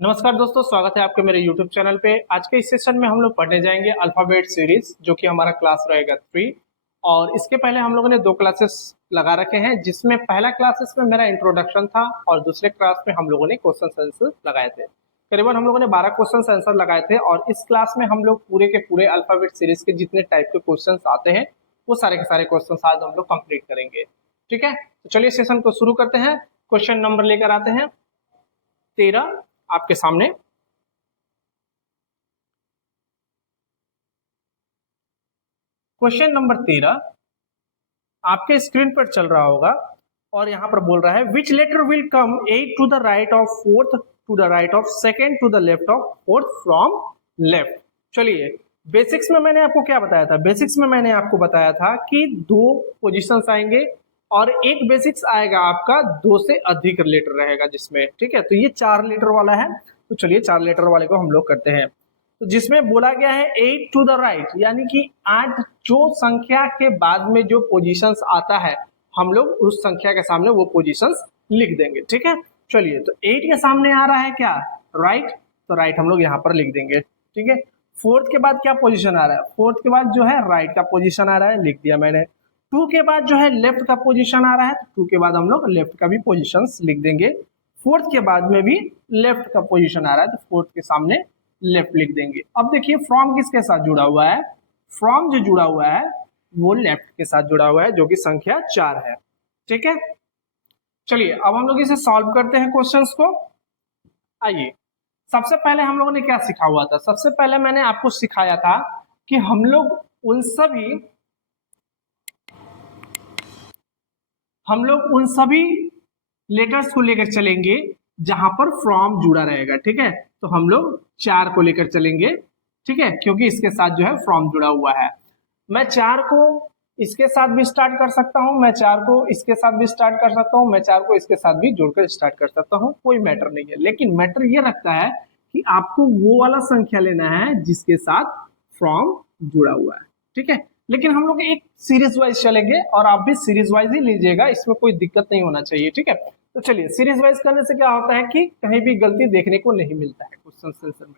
नमस्कार दोस्तों, स्वागत है आपके मेरे YouTube चैनल पे। आज के इस सेशन में हम लोग पढ़ने जाएंगे अल्फाबेट सीरीज, जो कि हमारा क्लास रहेगा 3। और इसके पहले हम लोगों ने 2 क्लासेस लगा रखे हैं, जिसमें पहला क्लासेस में मेरा इंट्रोडक्शन था और दूसरे क्लास में हम लोगों ने क्वेश्चन आंसर लगाए थे। करीबन हम लोगों ने 12 क्वेश्चन आंसर लगाए थे और इस क्लास में हम लोग पूरे के पूरे अल्फाबेट सीरीज के जितने टाइप के क्वेश्चन आते हैं वो सारे के सारे क्वेश्चन आज हम लोग कंप्लीट करेंगे। ठीक है, तो चलिए सेशन को शुरू करते हैं। क्वेश्चन नंबर लेकर आते हैं 13 आपके सामने। क्वेश्चन नंबर 13 आपके स्क्रीन पर चल रहा होगा और यहां पर बोल रहा है which letter will come 8 to the right of fourth to the right of second to the left of fourth from left. चलिए, बेसिक्स में मैंने आपको क्या बताया था? बेसिक्स में मैंने आपको बताया था कि 2 पोजीशंस आएंगे और एक बेसिक्स आएगा आपका 2 से अधिक लेटर रहेगा जिसमें। ठीक है, तो ये 4 लेटर वाला है। तो चलिए 4 लेटर वाले को हम लोग करते हैं। तो जिसमें बोला गया है 8 टू द राइट, यानी कि 8 जो संख्या के बाद में जो पोजीशंस आता है हम लोग उस संख्या के सामने वो पोजीशंस लिख देंगे। ठीक है, चलिए तो 8 के सामने आ रहा है क्या? राइट, तो राइट हम लोग यहाँ पर लिख देंगे। ठीक है, फोर्थ के बाद क्या पोजीशन आ रहा है? फोर्थ के बाद जो है राइट का पोजीशन आ रहा है, लिख दिया मैंने। 2 के बाद जो है लेफ्ट का पोजीशन आ रहा है, तो 2 के बाद हम लोग लेफ्ट का भी पोजीशंस लिख देंगे। फोर्थ के बाद में भी लेफ्ट का पोजीशन आ रहा है, तो फोर्थ के सामने लेफ्ट लिख देंगे। अब देखिए फ्रॉम किसके साथ जुड़ा हुआ है? फ्रॉम जो जुड़ा हुआ है वो लेफ्ट के साथ जुड़ा हुआ है, जो कि संख्या 4 है। ठीक है, चलिए अब हम लोग इसे सॉल्व करते हैं क्वेश्चंस को। आइए, सबसे पहले हम लोगों ने क्या सीखा हुआ था? सबसे पहले मैंने आपको सिखाया था कि हम लोग उन सभी लेटर्स को लेकर चलेंगे जहां पर फ्रॉम जुड़ा रहेगा। ठीक है, तो हम लोग 4 को लेकर चलेंगे। ठीक है, क्योंकि इसके साथ जो है फ्रॉम जुड़ा हुआ है। मैं 4 को इसके साथ भी स्टार्ट कर सकता हूं, मैं 4 को इसके साथ भी स्टार्ट कर सकता हूं, मैं 4 को इसके साथ भी जोड़कर स्टार्ट कर सकता हूं, कोई मैटर नहीं है। लेकिन मैटर ये रखता है कि आपको वो वाला संख्या लेना है जिसके साथ फ्रॉम जुड़ा हुआ है। ठीक है, लेकिन हम लोग एक सीरीज वाइज चलेंगे और आप भी सीरीज वाइज ही लीजिएगा, इसमें कोई दिक्कत नहीं होना चाहिए। ठीक है, तो चलिए सीरीज वाइज करने से क्या होता है कि कहीं भी गलती देखने को नहीं मिलता है क्वेश्चन आंसर में।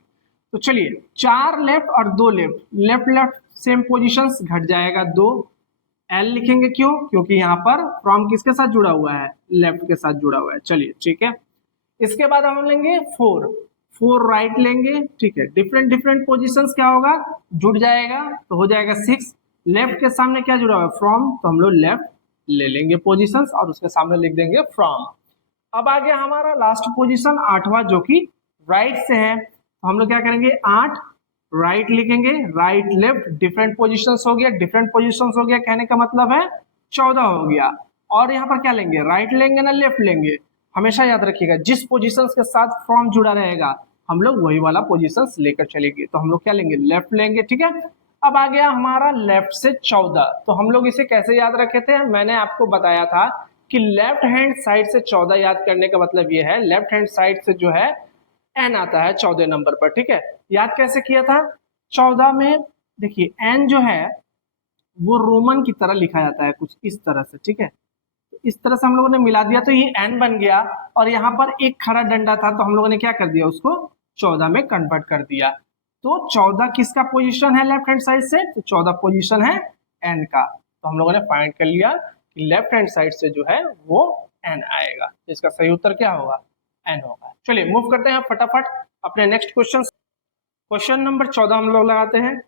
तो चलिए 4 लेफ्ट और 2 left, left left same positions, घट जाएगा 2। एल लिखेंगे क्यों? क्योंकि यहाँ पर फ्रॉम किसके साथ जुड़ा हुआ है? लेफ्ट के साथ जुड़ा हुआ है। चलिए ठीक है, इसके बाद हम लेंगे 4 राइट लेंगे। ठीक है, डिफरेंट डिफरेंट पोजीशंस क्या होगा? जुड़ जाएगा, तो हो जाएगा 6। लेफ्ट के सामने क्या जुड़ा हुआ है? फ्रॉम, तो हम लोग लेफ्ट ले लेंगे पोजीशंस और उसके सामने लिख देंगे फ्रॉम। अब आ गया हमारा लास्ट पोजीशन 8वां, जो कि राइट से है। तो हम लोग क्या करेंगे? 8 राइट लिखेंगे, राइट लेफ्ट डिफरेंट पोजीशंस हो गया। डिफरेंट पोजीशंस हो गया कहने का मतलब है 14 हो गया। और यहाँ पर क्या लेंगे? राइट लेंगे ना लेफ्ट लेंगे? हमेशा याद रखिएगा जिस पोजीशंस के साथ फ्रॉम जुड़ा रहेगा हम लोग वही वाला पोजीशंस लेकर चलेंगे। तो हम लोग क्या लेंगे? लेफ्ट लेंगे। ठीक है, अब आ गया हमारा लेफ्ट से 14। तो हम लोग इसे कैसे याद रखे थे? मैंने आपको बताया था कि लेफ्ट हैंड साइड से 14 याद करने का मतलब ये है, लेफ्ट हैंड साइड से जो है एन आता है 14 नंबर पर। ठीक है, याद कैसे किया था? 14 में देखिए एन जो है वो रोमन की तरह लिखा जाता है, कुछ इस तरह से। ठीक है, तो इस तरह से हम लोगों ने मिला दिया तो ये एन बन गया और यहाँ पर एक खड़ा डंडा था तो हम लोगों ने क्या कर दिया? उसको 14 में कन्वर्ट कर दिया। तो 14 किसका पोजीशन है लेफ्ट हैंड साइड से? तो 14 पोजीशन है एन का। तो हम लोगों ने फाइंड कर लिया कि लेफ्ट हैंड साइड से जो है वो एन आएगा। तो इसका सही उत्तर क्या होगा? एन होगा। चलिए मूव करते हैं फटाफट अपने नेक्स्ट क्वेश्चन। क्वेश्चन नंबर 14 हम लोग लगाते हैं।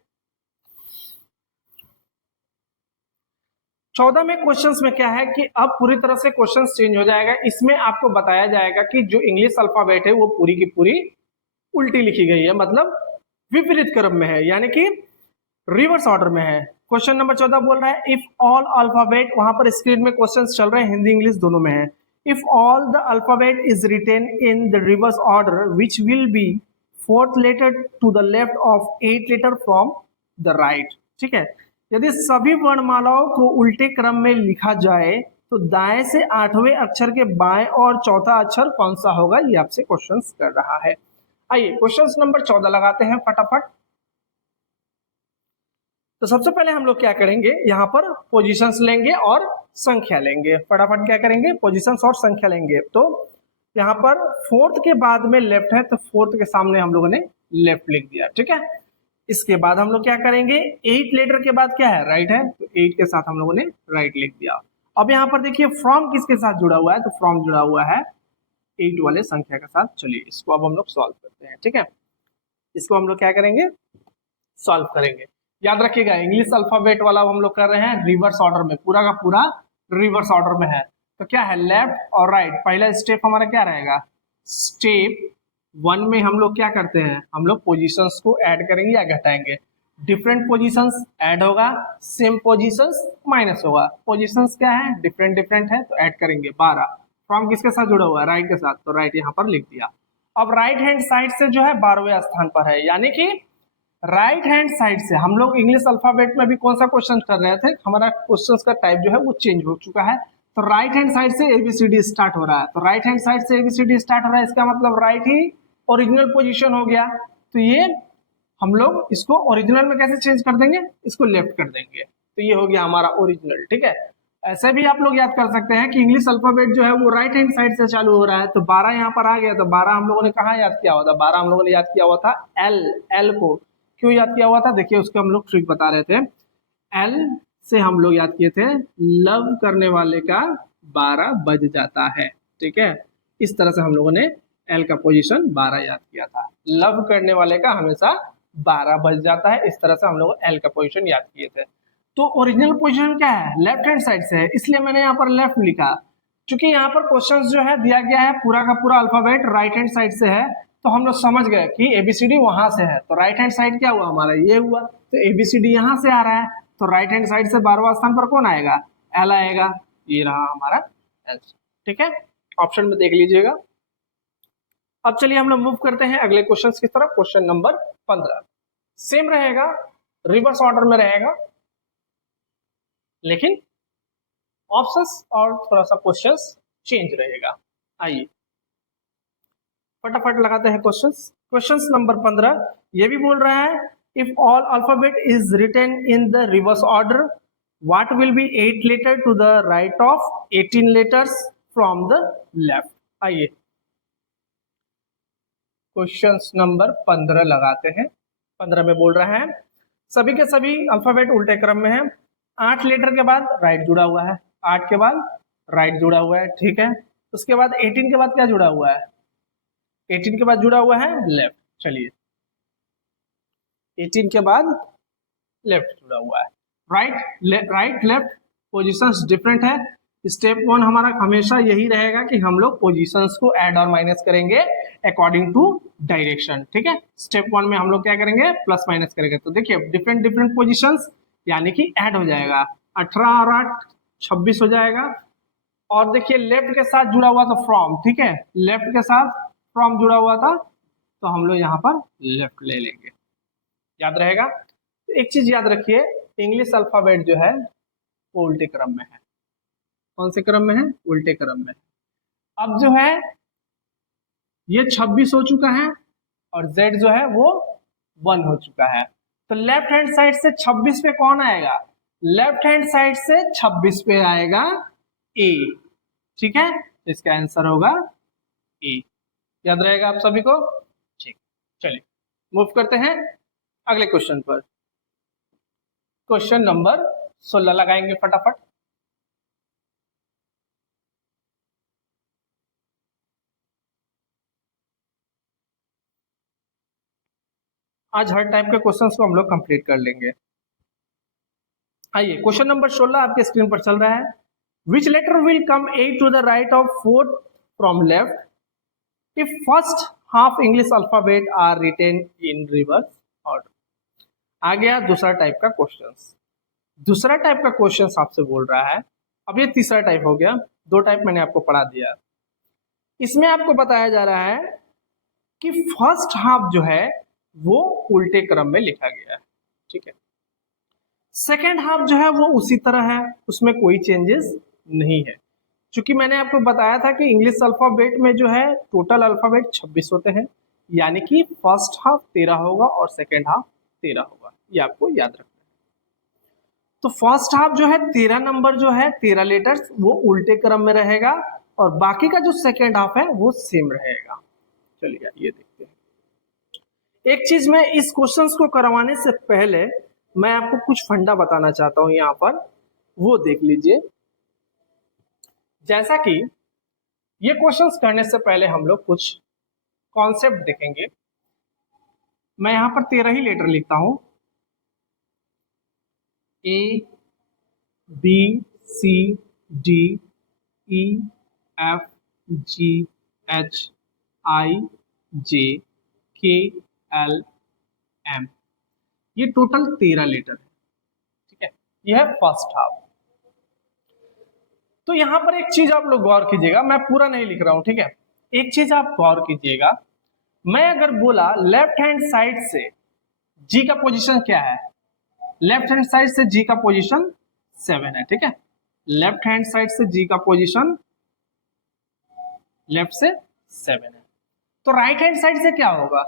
14 में क्वेश्चंस में क्या है कि अब पूरी तरह से क्वेश्चन चेंज हो जाएगा। इसमें आपको बताया जाएगा कि जो इंग्लिश अल्फाबेट है वो पूरी की पूरी उल्टी लिखी गई है, मतलब विपरीत क्रम में है, यानी कि रिवर्स ऑर्डर में है। क्वेश्चन नंबर 14 बोल रहा है इफ ऑल अल्फाबेट, वहां पर स्क्रीन में क्वेश्चंस चल रहे हैं, हिंदी इंग्लिश दोनों में है। If all the alphabet is written in the reverse order which will be 4th letter to the left of 8 letter from the right. ठीक है, यदि सभी वर्णमालाओं को उल्टे क्रम में लिखा जाए तो दाएं से 8वें अक्षर के बाएं और चौथा अक्षर कौन सा होगा? ये आपसे क्वेश्चन कर रहा है। आइए क्वेश्चन नंबर 14 लगाते हैं फटाफट। तो सबसे पहले हम लोग क्या करेंगे? यहाँ पर पोजीशंस लेंगे और संख्या लेंगे। फटाफट क्या करेंगे? पोजीशंस और संख्या लेंगे। तो यहाँ पर फोर्थ के बाद में लेफ्ट है तो फोर्थ के सामने हम लोगों ने लेफ्ट लिख दिया, ठीक है। इसके बाद हम लोग क्या करेंगे, 8 लेटर के बाद क्या है, राइट है, तो 8 के साथ हम लोगों ने राइट लिख दिया। अब यहाँ पर देखिए फ्रॉम किसके साथ जुड़ा हुआ है, तो फ्रॉम जुड़ा हुआ है 8 वाले संख्या के साथ। चलिए इसको अब हम लोग सॉल्व करते हैं, ठीक है। इसको हम लोग क्या करेंगे, सॉल्व करेंगे। याद रखिएगा इंग्लिश अल्फाबेट वाला हम लोग कर रहे हैं रिवर्स ऑर्डर में, पूरा का पूरा रिवर्स ऑर्डर में है। तो क्या है, लेफ्ट और राइट। पहला स्टेप हमारा क्या रहेगा, स्टेप 1 में हम लोग क्या करते हैं, हम लोग पोजीशंस को ऐड करेंगे या घटाएंगे। डिफरेंट पोजीशंस ऐड होगा, सेम पोजीशंस माइनस होगा। पोजीशंस क्या है, डिफरेंट डिफरेंट है तो ऐड करेंगे 12। फ्रॉम किसके साथ जुड़ा हुआ है, राइट के साथ, तो राइट यहाँ पर लिख दिया। अब राइट हैंड साइड से जो है 12वें स्थान पर है, यानी कि राइट हैंड साइड से हम लोग इंग्लिश अल्फाबेट में भी कौन सा क्वेश्चन कर रहे थे, हमारा क्वेश्चन का टाइप जो है वो चेंज हो चुका है। तो राइट हैंड साइड से एबीसीडी स्टार्ट हो रहा है, तो राइट हैंड साइड से एबीसीडी स्टार्ट हो रहा है, इसका मतलब राइट ही ओरिजिनल पोजीशन हो गया। तो ये हम लोग इसको ओरिजिनल में कैसे चेंज कर देंगे, इसको लेफ्ट कर देंगे, तो ये हो गया हमारा ओरिजिनल, ठीक है। ऐसे भी आप लोग याद कर सकते हैं कि इंग्लिश अल्फाबेट जो है वो राइट हैंड साइड से चालू हो रहा है, तो 12 यहाँ पर आ गया, तो 12 हम लोगों ने कहाँ याद किया हुआ था, 12 हम लोगों ने याद किया हुआ था एल को। क्यों याद किया हुआ था, देखिए उसके हम लोग ट्रिक बता रहे थे। एल से हम लोग याद किए थे लव करने वाले का 12 बज जाता है, ठीक है। इस तरह से हम लोगों ने एल का पोजीशन 12 याद किया था, लव करने वाले का हमेशा 12 बज जाता है, इस तरह से हम लोग एल का पोजीशन याद किए थे। तो ओरिजिनल पोजीशन क्या है, लेफ्ट हैंड साइड से है, इसलिए मैंने यहाँ पर लेफ्ट लिखा। क्योंकि यहाँ पर क्वेश्चन जो है दिया गया है पूरा का पूरा अल्फाबेट राइट हैंड साइड से है, तो हम लोग समझ गए कि एबीसीडी वहां से है, तो राइट हैंड साइड क्या हुआ हमारा, ये हुआ, तो एबीसीडी यहाँ से आ रहा है, तो राइट हैंड साइड से 12वां स्थान पर कौन आएगा, एल आएगा, ये रहा हमारा एल, ठीक है। ऑप्शन में देख लीजिएगा। अब चलिए हम लोग मूव करते हैं अगले क्वेश्चन की तरफ। क्वेश्चन नंबर 15 सेम रहेगा, रिवर्स ऑर्डर में रहेगा, लेकिन ऑप्शंस और थोड़ा सा क्वेश्चंस चेंज रहेगा। आइए फटाफट लगाते हैं क्वेश्चंस। क्वेश्चंस नंबर 15 ये भी बोल रहा है if all alphabet is written in the reverse order what will be 8 letter to the right of 18 letters from the left. आइए क्वेश्चंस नंबर 15 लगाते हैं। 15 में बोल रहा है सभी के सभी अल्फाबेट उल्टे क्रम में है, 8 लेटर के बाद राइट जुड़ा हुआ है, 8 के बाद राइट जुड़ा हुआ है, ठीक है। उसके बाद 18 के बाद क्या जुड़ा हुआ है, 18 के बाद जुड़ा हुआ है लेफ्ट। चलिए 18 के बाद लेफ्ट जुड़ा हुआ है, राइट लेफ्ट पोजीशंस डिफरेंट है। स्टेप 1 हमारा हमेशा यही रहेगा कि हम लोग पोजीशंस को ऐड और माइनस करेंगे अकॉर्डिंग टू डायरेक्शन, ठीक है। स्टेप 1 में हम लोग क्या करेंगे, प्लस माइनस करेंगे, तो देखिए डिफरेंट डिफरेंट पोजीशंस यानी कि ऐड हो जाएगा, 18 और 8 26 हो जाएगा। और देखिए लेफ्ट के साथ जुड़ा हुआ था फ्रॉम, ठीक है, लेफ्ट के साथ फ्रॉम जुड़ा हुआ था, तो हम लोग यहाँ पर लेफ्ट ले लेंगे, याद रहेगा। तो एक चीज याद रखिए, इंग्लिश अल्फाबेट जो है वो उल्टे क्रम में है। कौन से क्रम में है, उल्टे क्रम में। अब जो है ये 26 हो चुका है और Z जो है वो 1 हो चुका है, तो लेफ्ट हैंड साइड से 26 पे कौन आएगा, लेफ्ट हैंड साइड से 26 पे आएगा A, ठीक है। इसका आंसर होगा A, याद रहेगा आप सभी को, ठीक। चलिए मूव करते हैं अगले क्वेश्चन पर। क्वेश्चन नंबर 16 लगाएंगे फटाफट। आज हर टाइप के क्वेश्चंस को हम लोग कंप्लीट कर लेंगे। आइए क्वेश्चन नंबर 16 आपके स्क्रीन पर चल रहा है। Which letter will come 8 to the right of 4 from left if first half English alphabet are written in reverse order. आ गया दूसरा टाइप का क्वेश्चन। दूसरा टाइप का क्वेश्चन आपसे बोल रहा है, अब ये तीसरा टाइप हो गया, 2 टाइप मैंने आपको पढ़ा दिया। इसमें आपको बताया जा रहा है कि फर्स्ट हाफ जो है वो उल्टे क्रम में लिखा गया है, ठीक है। सेकेंड हाफ जो है वो उसी तरह है, उसमें कोई चेंजेस नहीं है। क्योंकि मैंने आपको बताया था कि इंग्लिश अल्फाबेट में जो है टोटल अल्फाबेट 26 होते हैं, यानी कि फर्स्ट हाफ 13 होगा और सेकेंड हाफ 13 होगा, ये आपको याद रखना है। तो फर्स्ट हाफ जो है 13 नंबर जो है 13 लेटर्स वो उल्टे क्रम में रहेगा, और बाकी का जो सेकेंड हाफ है वो सेम रहेगा। चलिए ये देखते हैं। एक चीज मैं इस क्वेश्चंस को करवाने से पहले मैं आपको कुछ फंडा बताना चाहता हूं यहाँ पर, वो देख लीजिए। जैसा कि ये क्वेश्चंस करने से पहले हम लोग कुछ कॉन्सेप्ट देखेंगे। मैं यहां पर 13 ही लेटर लिखता हूं, A B C D E F G H I J K L M, ये टोटल 13 लेटर है, ठीक है। यह है फर्स्ट हाफ। तो यहां पर एक चीज आप लोग गौर कीजिएगा, मैं पूरा नहीं लिख रहा हूं, ठीक है। एक चीज आप गौर कीजिएगा, मैं अगर बोला लेफ्ट हैंड साइड से जी का पोजीशन क्या है, लेफ्ट हैंड साइड से जी का पोजीशन 7 है, ठीक है। लेफ्ट हैंड साइड से जी का पोजीशन लेफ्ट से 7 है। तो राइट हैंड साइड से क्या होगा,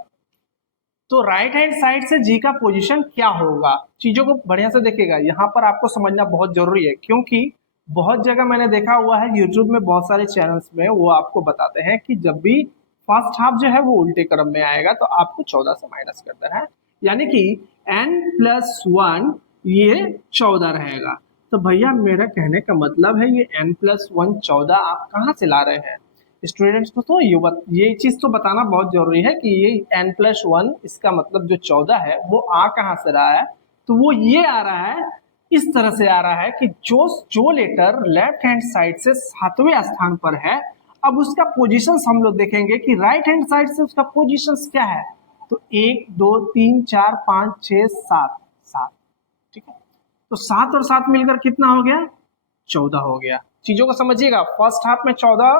तो राइट हैंड साइड से जी का पोजीशन क्या होगा, चीजों को बढ़िया से देखिएगा। यहां पर आपको समझना बहुत जरूरी है, क्योंकि बहुत जगह मैंने देखा हुआ है यूट्यूब में, बहुत सारे चैनल्स में वो आपको बताते हैं कि जब भी फर्स्ट हाफ जो है वो उल्टे क्रम में आएगा तो आपको 14 से माइनस करना है, यानी कि n+1 ये 14 रहेगा। तो भैया मेरा कहने का मतलब है ये n+1 14 आप कहाँ से ला रहे हैं स्टूडेंट्स को, तो ये चीज तो बताना बहुत जरूरी है कि ये n+1 इसका मतलब जो 14 है वो आ कहाँ से रहा है, तो वो ये आ रहा है, इस तरह से आ रहा है कि जो लेटर लेफ्ट हैंड साइड से 7वें स्थान पर है, अब उसका पोजीशंस हम लोग देखेंगे कि राइट हैंड साइड से उसका पोजीशंस क्या है। तो 1 2 3 4 5 6 7 7, ठीक है। तो 7 और 7 मिलकर कितना हो गया, 14 हो गया। चीजों को समझिएगा, फर्स्ट हाफ में 14,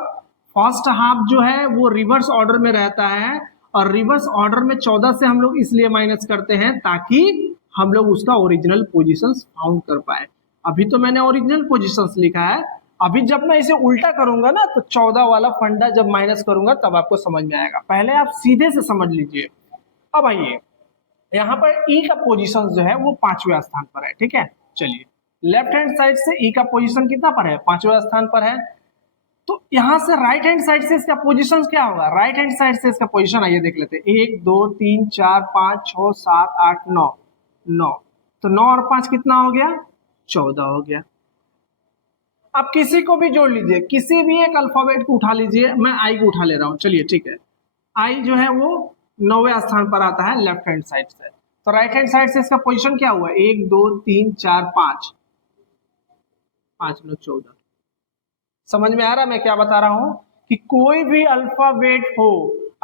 फर्स्ट हाफ जो है वो रिवर्स ऑर्डर में रहता है, और रिवर्स ऑर्डर में 14 से हम लोग इसलिए माइनस करते हैं ताकि हम लोग उसका ओरिजिनल पोजीशंस फाउंड कर पाए। अभी तो मैंने ओरिजिनल पोजीशंस लिखा है, अभी जब मैं इसे उल्टा करूंगा ना तो 14 वाला फंडा जब माइनस करूंगा तब आपको समझ में आएगा, पहले आप सीधे से समझ लीजिए। अब आइए यहाँ पर ई का पोजीशन जो है वो 5वें स्थान पर है, ठीक है। चलिए लेफ्ट हैंड साइड से ई का पोजीशन कितना पर है, 5वें स्थान पर है। तो यहां से राइट हैंड साइड से इसका पोजीशन क्या होगा, राइट हैंड साइड से इसका पोजीशन आइए देख लेते हैं, 1 2 3 4 5 6 7 8 9 9, तो 9 और 5 कितना हो गया, 14 हो गया। आप किसी को भी जोड़ लीजिए, किसी भी एक अल्फाबेट को उठा लीजिए, मैं आई को उठा ले रहा हूं, चलिए ठीक है। आई जो है वो 9वें स्थान पर आता है लेफ्ट हैंड साइड से, तो राइट हैंड साइड से इसका पोजीशन क्या हुआ, 1 2 3 4 5 5 9 14। समझ में आ रहा मैं क्या बता रहा हूं, कि कोई भी अल्फाबेट हो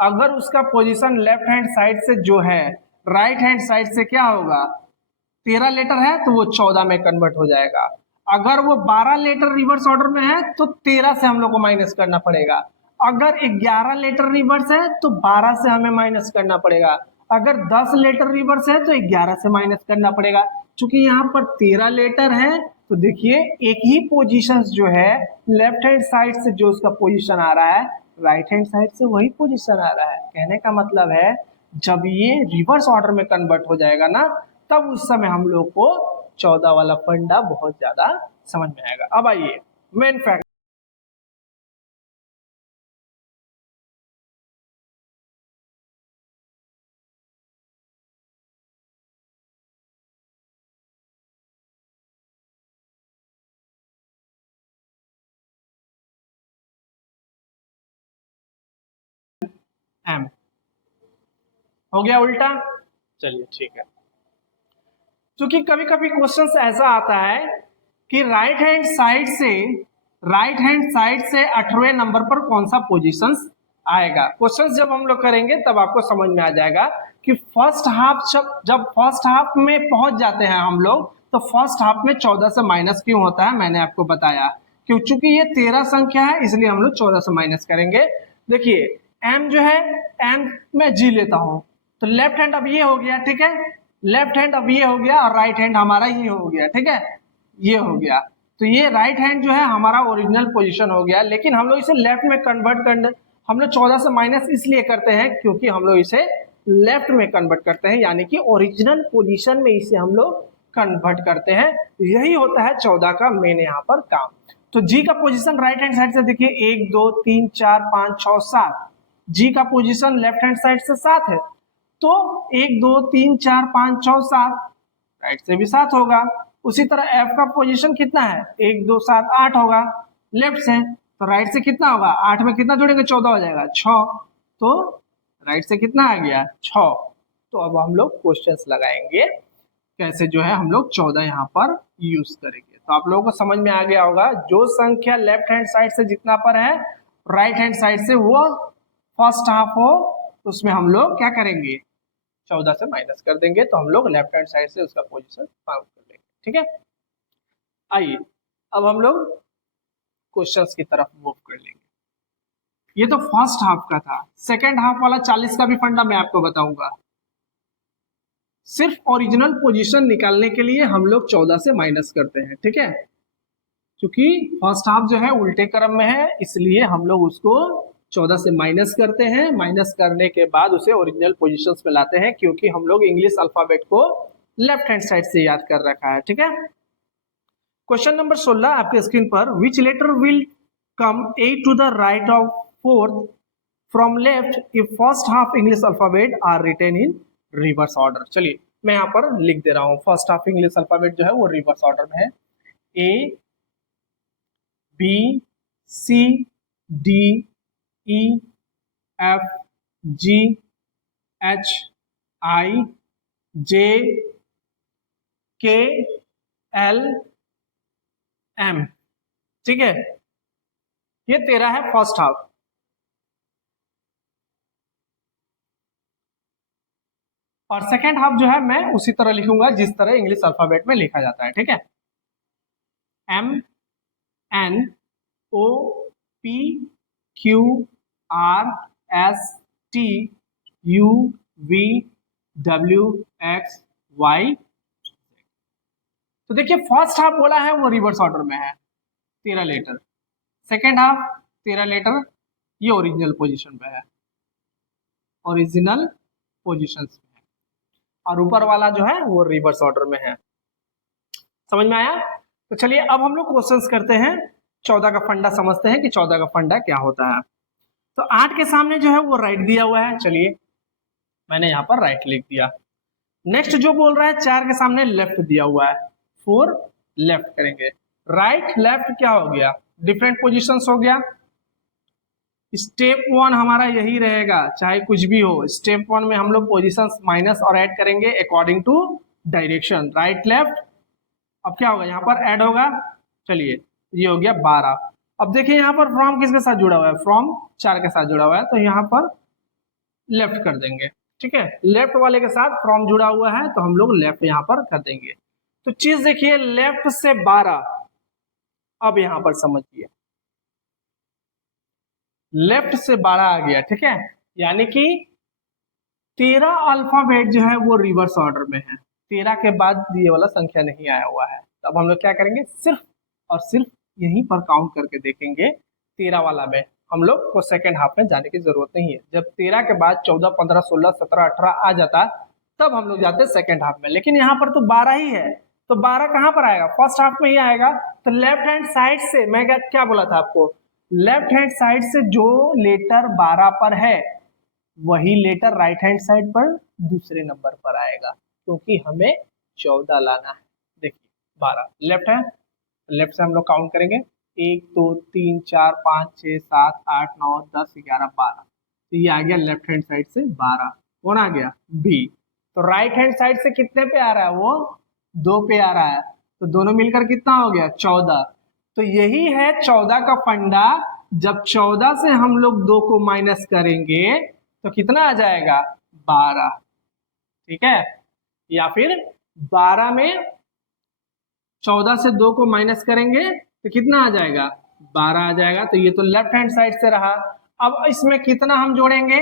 अगर उसका पोजीशन लेफ्ट हैंड साइड से जो है राइट हैंड साइड से क्या होगा, 13 लेटर है तो वो 14 में कन्वर्ट हो जाएगा। अगर वो 12 लेटर रिवर्स ऑर्डर में है तो 13 से हम लोग को माइनस करना पड़ेगा। अगर 11 लेटर रिवर्स है तो 12 से हमें माइनस करना पड़ेगा। अगर 10 लेटर रिवर्स है तो 11 से माइनस करना पड़ेगा। चूंकि यहाँ पर 13 लेटर है तो देखिए एक ही पोजीशन जो है लेफ्ट हैंड साइड से जो उसका पोजीशन आ रहा है राइट हैंड साइड से वही पोजीशन आ रहा है। कहने का मतलब है जब ये रिवर्स ऑर्डर में कन्वर्ट हो जाएगा ना तब उस समय हम लोग को 14 वाला फंडा बहुत ज्यादा समझ में आएगा। अब आइए मेन फैक्ट, एम हो गया उल्टा, चलिए ठीक है। क्योंकि कभी कभी क्वेश्चन ऐसा आता है कि राइट हैंड साइड से 8वें नंबर पर कौन सा पोजीशन आएगा। क्वेश्चन जब हम लोग करेंगे तब आपको समझ में आ जाएगा कि फर्स्ट हाफ जब फर्स्ट हाफ में पहुंच जाते हैं हम लोग तो फर्स्ट हाफ में 14 से माइनस क्यों होता है, मैंने आपको बताया। क्यों, चूंकि ये 13 संख्या है इसलिए हम लोग 14 से माइनस करेंगे। देखिए एम जो है, एम में जी लेता हूं तो लेफ्ट हैंड अब ये हो गया, ठीक है। लेफ्ट हैंड अब ये हो गया और राइट हैंड हमारा ये हो गया, ठीक है, ये हो गया। तो ये राइट हैंड जो है हमारा ओरिजिनल पोजीशन हो गया, लेकिन हम लोग इसे लेफ्ट में कन्वर्ट करने हम लोग 14 से माइनस इसलिए करते हैं क्योंकि हम लोग इसे लेफ्ट में कन्वर्ट करते हैं, यानी कि ओरिजिनल पोजीशन में इसे हम लोग कन्वर्ट करते हैं। यही होता है 14 का मेन यहाँ पर काम। तो जी का पोजीशन राइट हैंड साइड से देखिए 1 2 3 4 5 6 7, जी का पोजीशन लेफ्ट हैंड साइड से 7 है, तो 1 2 3 4 5 6 7 राइट से भी 7 होगा। उसी तरह एफ का पोजीशन कितना है 1 2 7 8 होगा लेफ्ट से, तो राइट से कितना होगा 8 में कितना जोड़ेंगे 14 हो जाएगा 6, तो राइट से कितना आ गया 6। तो अब हम लोग क्वेश्चंस लगाएंगे कैसे जो है हम लोग 14 यहाँ पर यूज करेंगे। तो आप लोगों को समझ में आ गया होगा, जो संख्या लेफ्ट हैंड साइड से जितना पर है राइट हैंड साइड से वो फर्स्ट हाफ हो, तो उसमें हम लोग क्या करेंगे 14 से माइनस कर देंगे, तो हम लोग लेफ्ट हैंड साइड से उसका पोजीशन फाउंड कर लेंगे। ठीक है, आइए अब हम लोग क्वेश्चंस की तरफ मूव कर लेंगे। ये तो फर्स्ट हाफ का था, सेकेंड हाफ वाला 40 का भी फंडा मैं आपको बताऊंगा। सिर्फ ओरिजिनल पोजीशन निकालने के लिए हम लोग 14 से माइनस करते हैं। ठीक है, क्योंकि फर्स्ट हाफ जो है उल्टे क्रम में है, इसलिए हम लोग उसको 14 से माइनस करते हैं। माइनस करने के बाद उसे ओरिजिनल पोजीशंस में लाते हैं, क्योंकि हम लोग इंग्लिश अल्फाबेट को लेफ्ट हैंड साइड से याद कर रखा है। ठीक है, क्वेश्चन नंबर 16 आपके स्क्रीन पर, which letter will come 8 to the right of 4th from left if first half English alphabet are written in reverse order. चलिए मैं यहाँ पर लिख दे रहा हूँ, फर्स्ट हाफ इंग्लिश अल्फाबेट जो है वो रिवर्स ऑर्डर में है, A B C D E F G H I J K L M. ठीक है, ये 13 है फर्स्ट हाफ। और सेकेंड हाफ जो है मैं उसी तरह लिखूंगा जिस तरह इंग्लिश अल्फाबेट में लिखा जाता है। ठीक है, M N O P Q R S T U V W X Y. तो देखिए फर्स्ट हाफ बोला है वो रिवर्स ऑर्डर में है 13 लेटर, सेकेंड हाफ 13 लेटर ये ओरिजिनल पोजीशन पे है, ओरिजिनल पोजीशन में है, और ऊपर वाला जो है वो रिवर्स ऑर्डर में है। समझ में आया? तो चलिए अब हम लोग क्वेश्चंस करते हैं, 14 का फंडा समझते हैं कि 14 का फंडा क्या होता है। तो 8 के सामने जो है वो राइट दिया हुआ है, चलिए मैंने यहाँ पर राइट लिख दिया। नेक्स्ट जो बोल रहा है 4 के सामने लेफ्ट दिया हुआ है, 4 लेफ्ट करेंगे। राइट लेफ्ट क्या हो गया, डिफरेंट पोजीशंस हो गया। स्टेप 1 हमारा यही रहेगा चाहे कुछ भी हो, स्टेप 1 में हम लोग पोजीशंस माइनस और ऐड करेंगे according to direction, right left. अब क्या होगा यहाँ पर ऐड होगा, चलिए ये हो गया 12। अब देखिए यहाँ पर फ्रॉम किसके साथ जुड़ा हुआ है, फ्रॉम 4 के साथ जुड़ा हुआ है, तो यहाँ पर लेफ्ट कर देंगे। ठीक है, लेफ्ट वाले के साथ फ्रॉम जुड़ा हुआ है तो हम लोग लेफ्ट यहाँ पर कर देंगे। तो चीज देखिए लेफ्ट से 12, अब यहाँ पर समझिए लेफ्ट से 12 आ गया। ठीक है, यानी कि 13 अल्फाबेट जो है वो रिवर्स ऑर्डर में है, 13 के बाद ये वाला संख्या नहीं आया हुआ है। तो अब हम लोग क्या करेंगे, सिर्फ और सिर्फ यहीं पर काउंट करके देखेंगे 13 वाला में, हम लोग को सेकेंड हाफ में जाने की जरूरत नहीं है। जब 13 के बाद 14 15 16 17 18 आ जाता तब हम लोग जाते सेकेंड हाफ में, लेकिन यहाँ पर तो 12 ही है, तो 12 कहाँ पर आएगा, फर्स्ट हाफ में ही आएगा। तो लेफ्ट हैंड साइड से मैं क्या बोला था आपको, लेफ्ट हैंड साइड से जो लेटर 12 पर है वही लेटर राइट हैंड साइड पर दूसरे नंबर पर आएगा, क्योंकि हमें 14 लाना है। देखिए 12 लेफ्ट है, लेफ्ट से हम लोग काउंट करेंगे 1 2 3 4 5 6 7 8 9 10 11 12, तो ये आ गया लेफ्ट हैंड साइड से 12। कौन आ गया, बी। तो राइट हैंड साइड से कितने पे आ रहा है, वो 2 पे आ रहा है, तो दोनों मिलकर कितना हो गया 14। तो यही है 14 का फंडा, जब 14 से हम लोग 2 को माइनस करेंगे तो कितना आ जाएगा 12। ठीक है, या फिर 12 में 14 से 2 को माइनस करेंगे तो कितना आ जाएगा 12 आ जाएगा। तो ये तो लेफ्ट हैंड साइड से रहा। अब इसमें कितना हम जोड़ेंगे,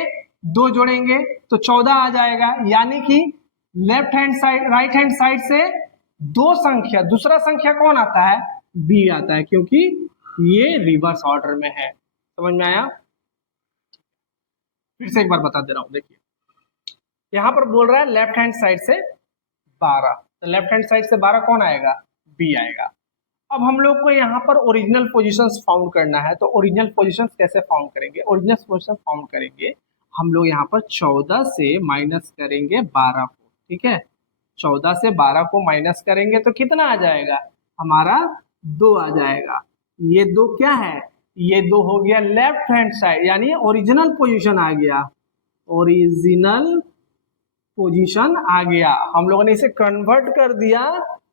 2 जोड़ेंगे तो 14 आ जाएगा, यानी कि left hand side right hand side से 2 संख्या, दूसरा संख्या कौन आता है, बी आता है, क्योंकि ये रिवर्स ऑर्डर में है। समझ में आया? फिर से एक बार बता दे रहा हूं, देखिए यहां पर बोल रहा है लेफ्ट हैंड साइड से 12, तो लेफ्ट हैंड साइड से 12 कौन आएगा, बी आएगा। अब हम लोग को यहाँ पर ओरिजिनल पोजीशंस फाउंड करना है, तो ओरिजिनल पोजीशंस कैसे फाउंड करेंगे? ओरिजिनल पोजीशन फाउंड करेंगे हम लोग यहाँ पर 14 से माइनस करेंगे 12 को, ठीक है। 14 से 12 को माइनस करेंगे तो कितना आ जाएगा हमारा? 2 आ जाएगा। ये 2 क्या है? ये 2 हो गया लेफ्ट हैंड साइड, यानी ओरिजिनल पोजीशन आ गया, ओरिजिनल पोजीशन आ गया। हम लोगों ने इसे कन्वर्ट कर दिया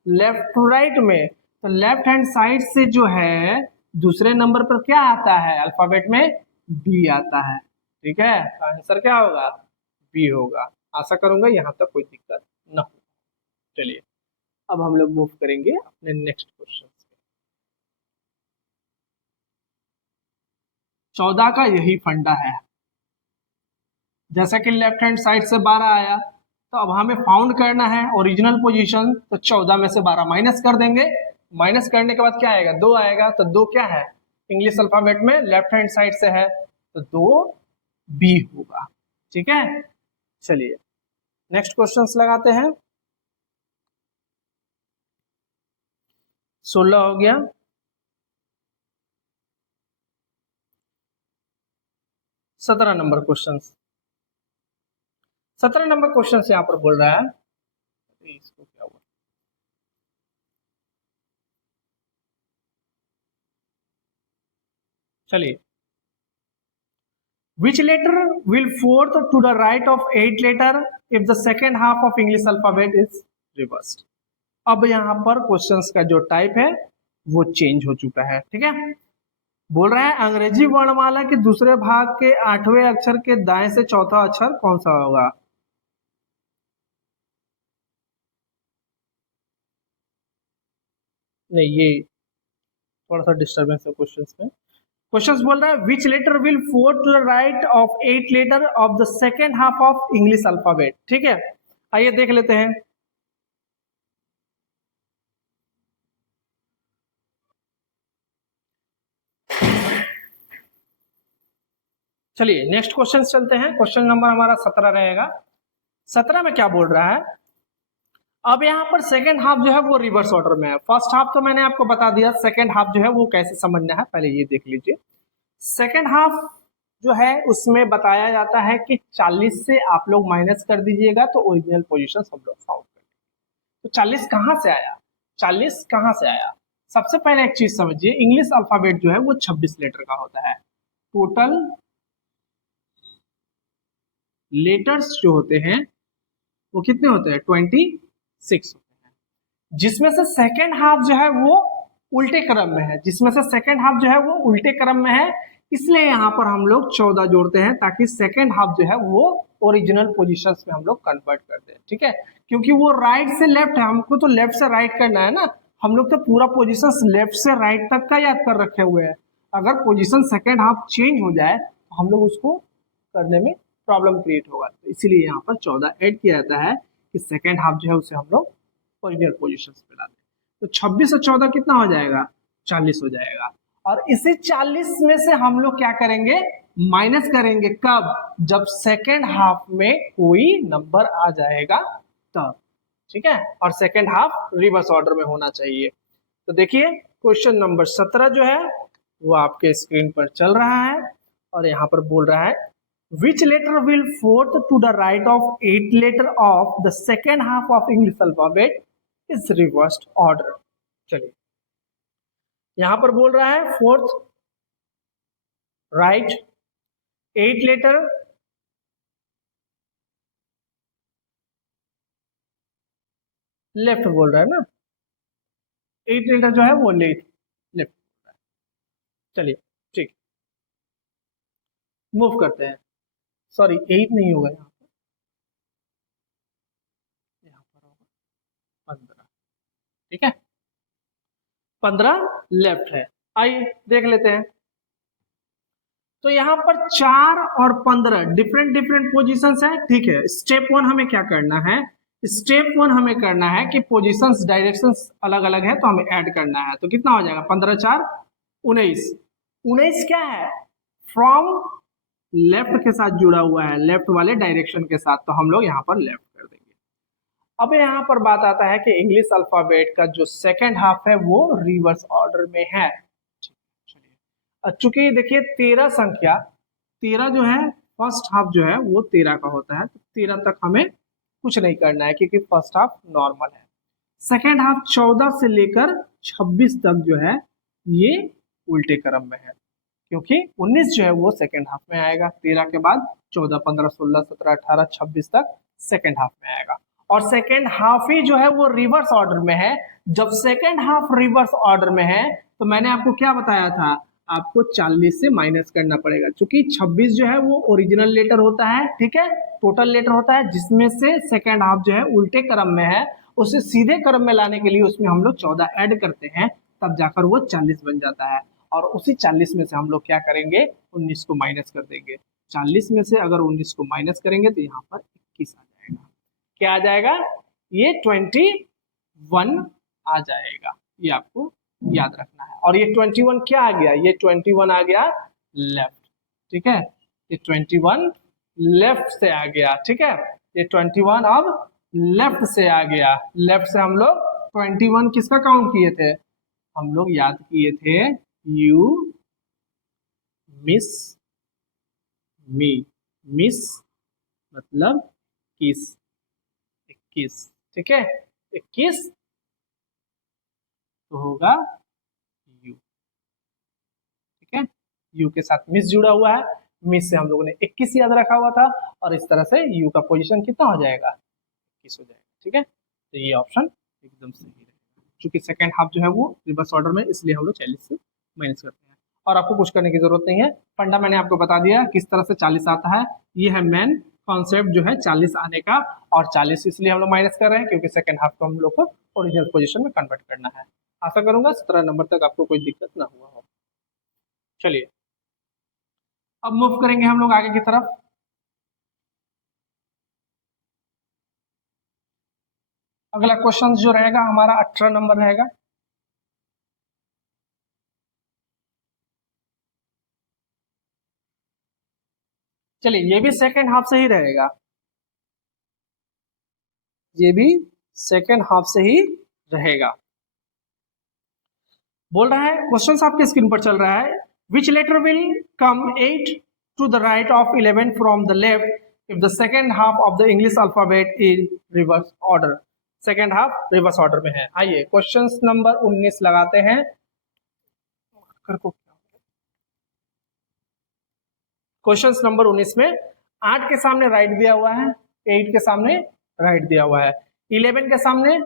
लेफ्ट टू राइट में, तो लेफ्ट हैंड साइड से जो है दूसरे नंबर पर क्या आता है अल्फाबेट में? बी आता है, ठीक है। तो आंसर क्या होगा? बी होगा। आशा करूंगा यहाँ तक कोई दिक्कत न हो। चलिए अब हम लोग मूव करेंगे अपने नेक्स्ट क्वेश्चन। 14 का यही फंडा है, जैसा कि लेफ्ट हैंड साइड से 12 आया, तो अब हमें फाउंड करना है ओरिजिनल पोजीशन, तो 14 में से 12 माइनस कर देंगे। माइनस करने के बाद क्या आएगा? 2 आएगा। तो 2 क्या है इंग्लिश अल्फाबेट में? लेफ्ट हैंड साइड से है, तो 2 बी होगा, ठीक है। चलिए नेक्स्ट क्वेश्चंस लगाते हैं। 16 हो गया। 17 नंबर क्वेश्चन, 17 नंबर क्वेश्चन यहाँ पर बोल रहा है, इसको क्या हुआ? चलिए, which letter will fourth to the right of 8 letter if the second half of English alphabet is reversed? अब यहाँ पर क्वेश्चंस का जो टाइप है वो चेंज हो चुका है, ठीक है। बोल रहा है अंग्रेजी वर्णमाला के दूसरे भाग के 8वें अक्षर के दाएं से चौथा अक्षर कौन सा होगा? नहीं, ये थोड़ा सा डिस्टर्बेंस है क्वेश्चंस में। क्वेश्चंस बोल रहा है which letter will fourth to the right of 8 letter of the second half of English alphabet, ठीक है। आइए देख लेते हैं। चलिए नेक्स्ट क्वेश्चन चलते हैं। क्वेश्चन नंबर हमारा 17 रहेगा। 17 में क्या बोल रहा है? अब यहाँ पर सेकेंड हाफ जो है वो रिवर्स ऑर्डर में है। फर्स्ट हाफ तो मैंने आपको बता दिया, सेकेंड हाफ जो है वो कैसे समझना है पहले ये देख लीजिए। सेकेंड हाफ जो है उसमें बताया जाता है कि 40 से आप लोग माइनस कर दीजिएगा तो ओरिजिनल पोजीशन हम लोग फाउंड करेंगे। तो 40 कहाँ से आया? 40 कहाँ से आया? सबसे पहले एक चीज समझिए, इंग्लिश अल्फाबेट जो है वो 26 लेटर का होता है। टोटल लेटर्स जो होते हैं वो कितने होते हैं? 26 होते हैं, जिसमें से सेकेंड हाफ जो है वो उल्टे क्रम में है, जिसमें से सेकेंड हाफ जो है वो उल्टे क्रम में है, इसलिए यहाँ पर हम लोग 14 जोड़ते हैं ताकि सेकेंड हाफ जो है वो ओरिजिनल पोजीशंस में हम लोग कन्वर्ट कर दें, ठीक है। क्योंकि वो राइट से लेफ्ट है, हमको तो लेफ्ट से राइट करना है ना। हम लोग तो पूरा पोजीशन लेफ्ट से राइट तक का याद कर रखे हुए हैं। अगर पोजीशन सेकेंड हाफ चेंज हो जाए तो हम लोग उसको करने में प्रॉब्लम क्रिएट होगा, तो इसीलिए यहाँ पर 14 ऐड किया जाता है कि सेकेंड हाफ जो है उसे हम लोग ओरिजिनल पोजीशन पे ला दें। तो 26 और 14 कितना हो जाएगा? 40 हो जाएगा। और इसी 40 में से हम लोग क्या करेंगे? माइनस करेंगे। कब? जब सेकेंड हाफ में कोई नंबर आ जाएगा तब, ठीक है। और सेकेंड हाफ रिवर्स ऑर्डर में होना चाहिए। तो देखिए क्वेश्चन नंबर 17 जो है वो आपके स्क्रीन पर चल रहा है और यहाँ पर बोल रहा है which letter will fourth to the right of 8 letter of the second half of English alphabet is reversed order? चलिए यहां पर बोल रहा है फोर्थ राइट 8 लेटर लेफ्ट बोल रहा है ना, 8 लेटर जो है वो लेफ्ट लेफ्ट बोल रहा है। चलिए ठीक, मूव करते हैं। सॉरी 8 नहीं होगा, यहाँ पर होगा 15, ठीक है। 15 लेफ्ट है। आइए देख लेते हैं। तो यहाँ पर 4 और 15 डिफरेंट डिफरेंट पोजीशंस है, ठीक है। स्टेप 1 हमें क्या करना है? स्टेप 1 हमें करना है कि पोजीशंस डायरेक्शंस अलग अलग है तो हमें ऐड करना है। तो कितना हो जाएगा? 15 4 19। 19 क्या है? फ्रॉम लेफ्ट के साथ जुड़ा हुआ है, लेफ्ट वाले डायरेक्शन के साथ, तो हम लोग यहाँ पर लेफ्ट कर देंगे। अब यहाँ पर बात आता है कि इंग्लिश अल्फाबेट का जो सेकेंड हाफ है वो रिवर्स ऑर्डर में है। चूंकि देखिए 13 संख्या, 13 जो है फर्स्ट हाफ जो है वो 13 का होता है, तो 13 तक हमें कुछ नहीं करना है क्योंकि फर्स्ट हाफ नॉर्मल है। सेकेंड हाफ 14 से लेकर 26 तक जो है ये उल्टे क्रम में है, क्योंकि 19 जो है वो सेकेंड हाफ में आएगा, 13 के बाद 14, 15, 16, 17, 18, 26 तक सेकेंड हाफ में आएगा। और सेकेंड हाफ ही जो है वो रिवर्स ऑर्डर में है। जब सेकेंड हाफ रिवर्स ऑर्डर में है तो मैंने आपको क्या बताया था, आपको 40 से माइनस करना पड़ेगा, क्योंकि 26 जो है वो ओरिजिनल लेटर होता है, ठीक है, टोटल लेटर होता है, जिसमें से सेकेंड हाफ जो है उल्टे क्रम में है, उसे सीधे क्रम में लाने के लिए उसमें हम लोग 14 ऐड करते हैं, तब जाकर वो 40 बन जाता है। और उसी 40 में से हम लोग क्या करेंगे, 19 को माइनस कर देंगे। 40 में से अगर 19 को माइनस करेंगे तो यहाँ पर 21 आ जाएगा। क्या आ जाएगा, ये 21 आ जाएगा, ये आपको याद रखना है। और ये 21 क्या आ गया, ये 21 आ गया लेफ्ट, ठीक है, ये 21 लेफ्ट से आ गया, ठीक है, ये 21 अब लेफ्ट से आ गया। लेफ्ट से हम लोग 21 किसका काउंट किए थे, हम लोग याद किए थे यू मिस मी, मिस मतलब किस, 21, ठीक है, 21 तो होगा यू, ठीक है, यू के साथ मिस जुड़ा हुआ है, मिस से हम लोगों ने 21 याद रखा हुआ था, और इस तरह से यू का पोजीशन कितना हो जाएगा, 21 हो जाएगा, ठीक है। तो ये ऑप्शन एकदम सही है, क्योंकि सेकेंड हाफ जो है वो रिवर्स ऑर्डर में, इसलिए हम लोग 40 से माइनस करते हैं। और आपको कुछ करने की जरूरत नहीं है, फंडा मैंने आपको बता दिया किस तरह से 40 आता है, ये है मेन कॉन्सेप्ट जो है 40 आने का। और 40 इसलिए हम लोग माइनस कर रहे हैं क्योंकि सेकेंड हाफ को हम लोग को ओरिजिनल पोजीशन में कन्वर्ट करना है। आशा करूंगा 17 नंबर तक आपको कोई दिक्कत ना हुआ हो। चलिए अब मूव करेंगे हम लोग आगे की तरफ। अगला क्वेश्चन जो रहेगा हमारा 18 नंबर रहेगा। चलिए ये भी सेकेंड हाफ से ही रहेगा, ये भी सेकेंड हाफ से ही रहेगा। बोल रहा है क्वेश्चन आपके स्क्रीन पर चल रहा है, which letter will come 8 to the right of 11 from the left if the second half of the English alphabet is reverse order. Second half reverse order में है। आइए क्वेश्चन नंबर 19 लगाते हैं। क्वेश्चन नंबर 19 में 8 के सामने राइट दिया हुआ है, 8 के सामने राइट दिया हुआ है, 11 के सामने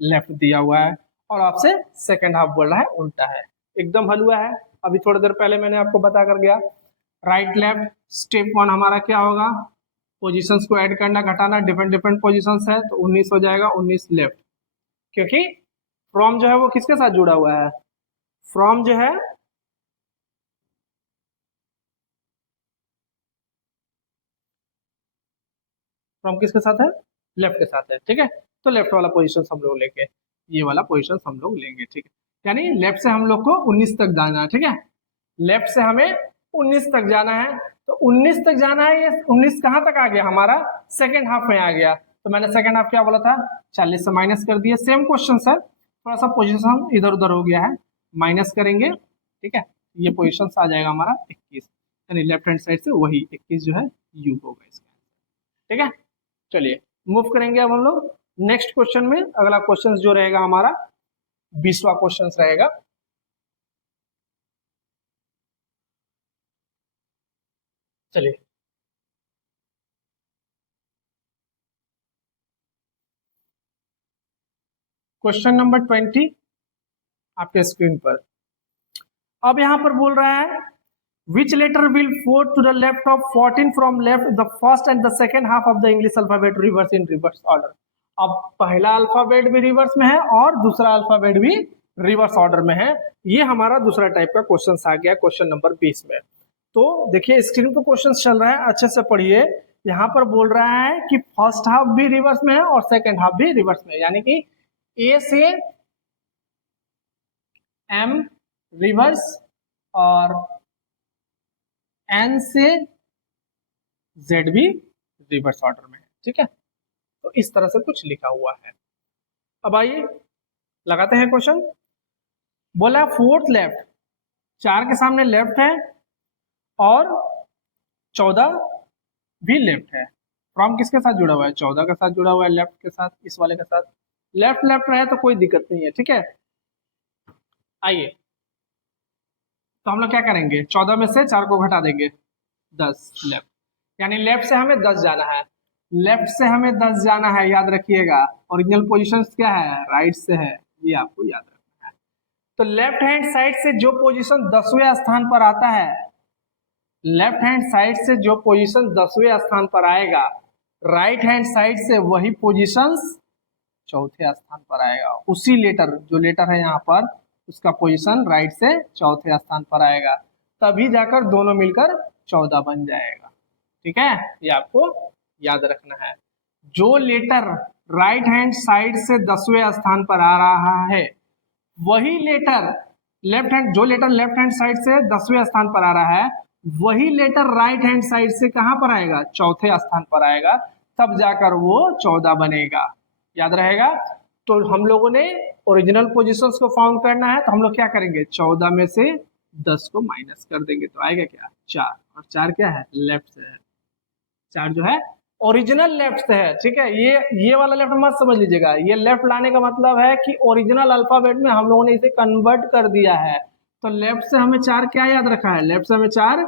लेफ्ट दिया हुआ है, और आपसे सेकेंड हाफ बोल रहा है उल्टा है। एकदम हलवा है, अभी थोड़ी देर पहले मैंने आपको बता कर गया। राइट लेफ्ट स्टेप 1 हमारा क्या होगा, पोजीशंस को ऐड करना घटाना, डिफरेंट डिफरेंट पोजीशंस है, तो 19 हो जाएगा, 19 लेफ्ट, क्योंकि फ्रॉम जो है वो किसके साथ जुड़ा हुआ है, फ्रॉम जो है फ्रॉम किसके साथ है, लेफ्ट के साथ है, ठीक है। तो लेफ्ट वाला पोजीशन हम लोग लेंगे, ये वाला पोजीशन हम लोग लेंगे, ठीक है, यानी लेफ्ट से हम लोग को 19 तक जाना है, ठीक है, लेफ्ट से हमें 19 तक जाना है। तो 19 तक जाना है, ये 19 कहाँ तक आ गया हमारा, सेकेंड हाफ में आ गया। तो मैंने सेकेंड हाफ क्या बोला था, 40 से माइनस कर दिया, सेम क्वेश्चन है, थोड़ा सा पोजिशन इधर उधर हो गया है, माइनस करेंगे, ठीक है, ये पोजिशन आ जाएगा हमारा 21, यानी लेफ्ट हैंड साइड से वही 21 जो है यू होगा इसका, ठीक है। चलिए मूव करेंगे अब हम लोग नेक्स्ट क्वेश्चन में। अगला क्वेश्चन जो रहेगा हमारा 20वां क्वेश्चन रहेगा। चलिए क्वेश्चन नंबर 20 आपके स्क्रीन पर। अब यहां पर बोल रहा है which letter will four to the left of 14 from left the first and the second half of the English alphabet reverse in reverse order. अब पहला अल्फाबेट भी रिवर्स में है और दूसरा अल्फाबेट भी रिवर्स ऑर्डर में है। ये हमारा दूसरा टाइप का क्वेश्चन आ गया क्वेश्चन नंबर 20 में। तो देखिए स्क्रीन पर क्वेश्चन चल रहा है, अच्छे से पढ़िए। यहाँ पर बोल रहा है कि फर्स्ट हाफ भी रिवर्स में है और सेकेंड हाफ भी रिवर्स में है, यानी कि ए से एम रिवर्स और एन से जेड भी रिवर्स ऑर्डर में है, ठीक है। तो इस तरह से कुछ लिखा हुआ है। अब आइए लगाते हैं क्वेश्चन। बोला फोर्थ लेफ्ट, 4 के सामने लेफ्ट है और 14 भी लेफ्ट है। फ्रॉम किसके साथ जुड़ा हुआ है? 14 के साथ जुड़ा हुआ है, लेफ्ट के साथ, इस वाले के साथ। लेफ्ट लेफ्ट रहे तो कोई दिक्कत नहीं है, ठीक है। आइए तो हम लोग क्या करेंगे, 14 में से 4 को घटा देंगे, 10 लेफ्ट, यानी लेफ्ट से हमें 10 जाना है। लेफ्ट से हमें 10 जाना है, याद रखिएगा। ओरिजिनल पोजीशन क्या है? राइट से है, ये आपको याद रखना है। तो लेफ्ट हैंड साइड से जो पोजीशन 10वें स्थान पर आता है, लेफ्ट हैंड साइड से जो पोजीशन 10वें स्थान पर आएगा, राइट हैंड साइड से वही पोजीशंस चौथे स्थान पर आएगा। उसी लेटर, जो लेटर है यहाँ पर, उसका पोजीशन राइट से चौथे स्थान पर आएगा, तभी जाकर दोनों मिलकर 14 बन जाएगा, ठीक है। ये आपको याद रखना है। जो लेटर राइट हैंड साइड से 10वें स्थान पर आ रहा है, वही लेटर लेफ्ट हैंड, जो लेटर लेफ्ट हैंड साइड से 10वें स्थान पर आ रहा है, वही लेटर राइट हैंड साइड से कहां पर आएगा? चौथे स्थान पर आएगा, तब जाकर वो 14 बनेगा। याद रहेगा। तो हम लोगों ने ओरिजिनल पोजीशंस को फाउंड करना है, तो हम लोग क्या करेंगे, 14 में से 10 को माइनस कर देंगे, तो आएगा क्या? 4। और 4 क्या है? लेफ्ट से है। 4 जो है ओरिजिनल लेफ्ट से है, ठीक है। ये वाला लेफ्ट मत समझ लीजिएगा। ये लेफ्ट लाने का मतलब है कि ओरिजिनल अल्फाबेट में हम लोगों ने इसे कन्वर्ट कर दिया है। तो लेफ्ट से हमें 4 क्या याद रखा है? लेफ्ट से हमें 4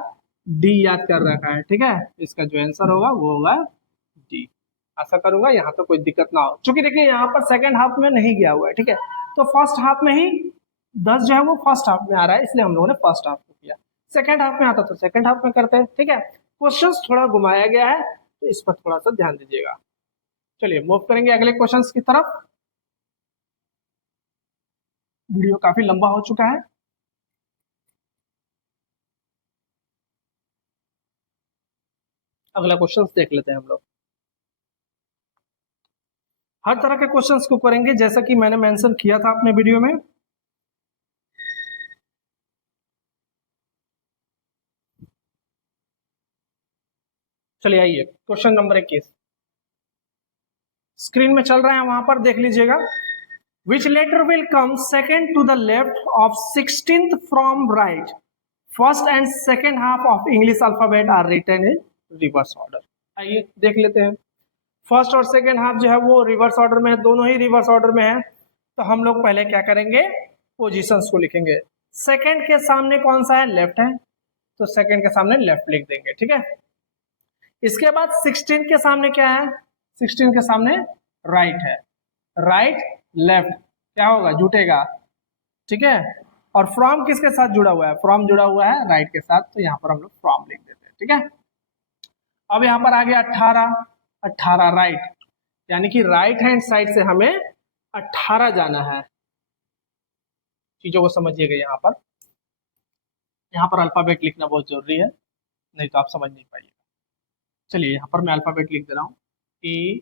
डी याद कर रखा है, ठीक है। इसका जो आंसर होगा वो होगा डी। आशा करूंगा यहाँ तो कोई दिक्कत ना हो, क्योंकि देखिए यहाँ पर सेकंड हाफ में नहीं गया हुआ है, ठीक है। तो फर्स्ट हाफ में ही 10 जो है वो फर्स्ट हाफ में आ रहा है, इसलिए हम लोगों ने फर्स्ट हाफ को किया। सेकंड हाफ में आता तो सेकंड हाफ में करते हैं, ठीक है। क्वेश्चन थोड़ा घुमाया गया है, तो इस पर थोड़ा सा ध्यान दीजिएगा। चलिए मूव करेंगे अगले क्वेश्चंस की तरफ। वीडियो काफी लंबा हो चुका है। अगला क्वेश्चंस देख लेते हैं हम लोग। हर तरह के क्वेश्चंस को करेंगे, जैसा कि मैंने मेंशन किया था अपने वीडियो में। चलिए आइए क्वेश्चन नंबर 21 स्क्रीन में चल रहा है, वहां पर देख लीजिएगा। Which letter will come second to the left of 16th from right? First and second half of English alphabet are written in reverse order. आइए देख लेते हैं। फर्स्ट और सेकेंड हाफ जो है वो रिवर्स ऑर्डर में है, दोनों ही रिवर्स ऑर्डर में है। तो हम लोग पहले क्या करेंगे, पोजीशंस को लिखेंगे। सेकेंड के सामने कौन सा है? लेफ्ट है, तो सेकेंड के सामने लेफ्ट लिख देंगे, ठीक है। इसके बाद 16 के सामने क्या है? 16 के सामने राइट है, राइट लेफ्ट क्या होगा? जुटेगा, ठीक है। और फ्रॉम किसके साथ जुड़ा हुआ है? फ्रॉम जुड़ा हुआ है राइट के साथ, तो यहाँ पर हम लोग फ्रॉम लिख देते हैं, ठीक है। अब यहाँ पर आ गया 18, 18 राइट, यानी कि राइट हैंड साइड से हमें 18 जाना है। चीजों को समझिएगा। यहाँ पर अल्फाबेट लिखना बहुत जरूरी है, नहीं तो आप समझ नहीं पाइएगा। चलिए यहाँ पर मैं अल्फाबेट लिख दे रहा हूँ। E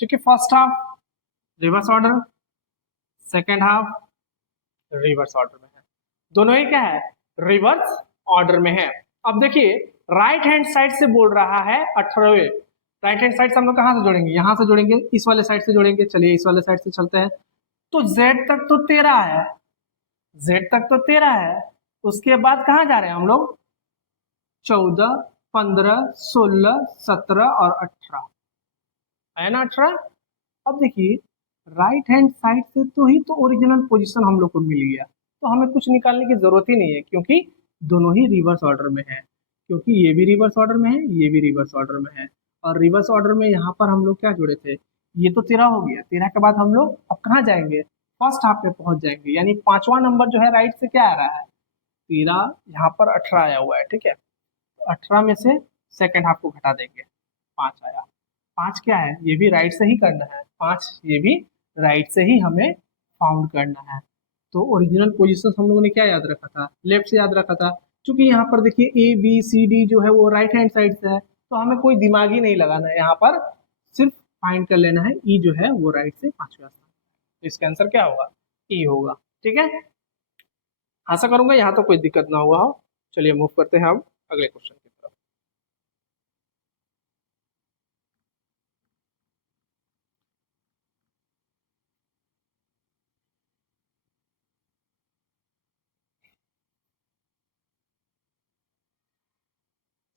क्योंकि first half reverse order, second half reverse order में है, दोनों ही क्या है? रिवर्स ऑर्डर में है। अब देखिए राइट हैंड साइड से बोल रहा है 18वें। राइट हैंड साइड से हम लोग कहाँ से जोड़ेंगे? यहाँ से जोड़ेंगे, इस वाले साइड से जोड़ेंगे। चलिए इस वाले साइड से चलते हैं। तो Z तक तो 13 है, Z तक तो 13 है। उसके बाद कहाँ जा रहे हैं हम लोग? 14, 15, 16, 17 और 18 है ना, 18। अब देखिए राइट हैंड साइड से तो ही तो ओरिजिनल पोजीशन हम लोग को मिल गया, तो हमें कुछ निकालने की जरूरत ही नहीं है, क्योंकि दोनों ही रिवर्स ऑर्डर में है। क्योंकि ये भी रिवर्स ऑर्डर में है, ये भी रिवर्स ऑर्डर में है। और रिवर्स ऑर्डर में यहाँ पर हम लोग क्या जुड़े थे? ये तो 13 हो गया। 13 के बाद हम लोग अब कहाँ जाएंगे? फर्स्ट हाफ में पहुंच जाएंगे, यानी 5वां नंबर जो है राइट से क्या आ रहा है? 13, यहाँ पर 18 आया हुआ है, ठीक है। तो 18 में से सेकेंड हाफ को घटा देंगे, 5 आया। 5 क्या है? ये भी राइट से ही करना है, 5 ये भी राइट से ही हमें फाउंड करना है। तो ओरिजिनल पोजीशन हम लोगों ने क्या याद रखा था, लेफ्ट से याद रखा था। क्योंकि यहाँ पर देखिए ए बी सी डी जो है वो राइट हैंड साइड से है, तो हमें कोई दिमाग ही नहीं लगाना है यहाँ पर, सिर्फ फाइंड कर लेना है ई जो है वो राइट से पांचवा स्थान। तो इसका आंसर क्या होगा, ई होगा। ठीक है, आशा करूंगा यहाँ तो कोई दिक्कत ना हुआ हो। चलिए मूव करते हैं हम अगले क्वेश्चन की तरफ।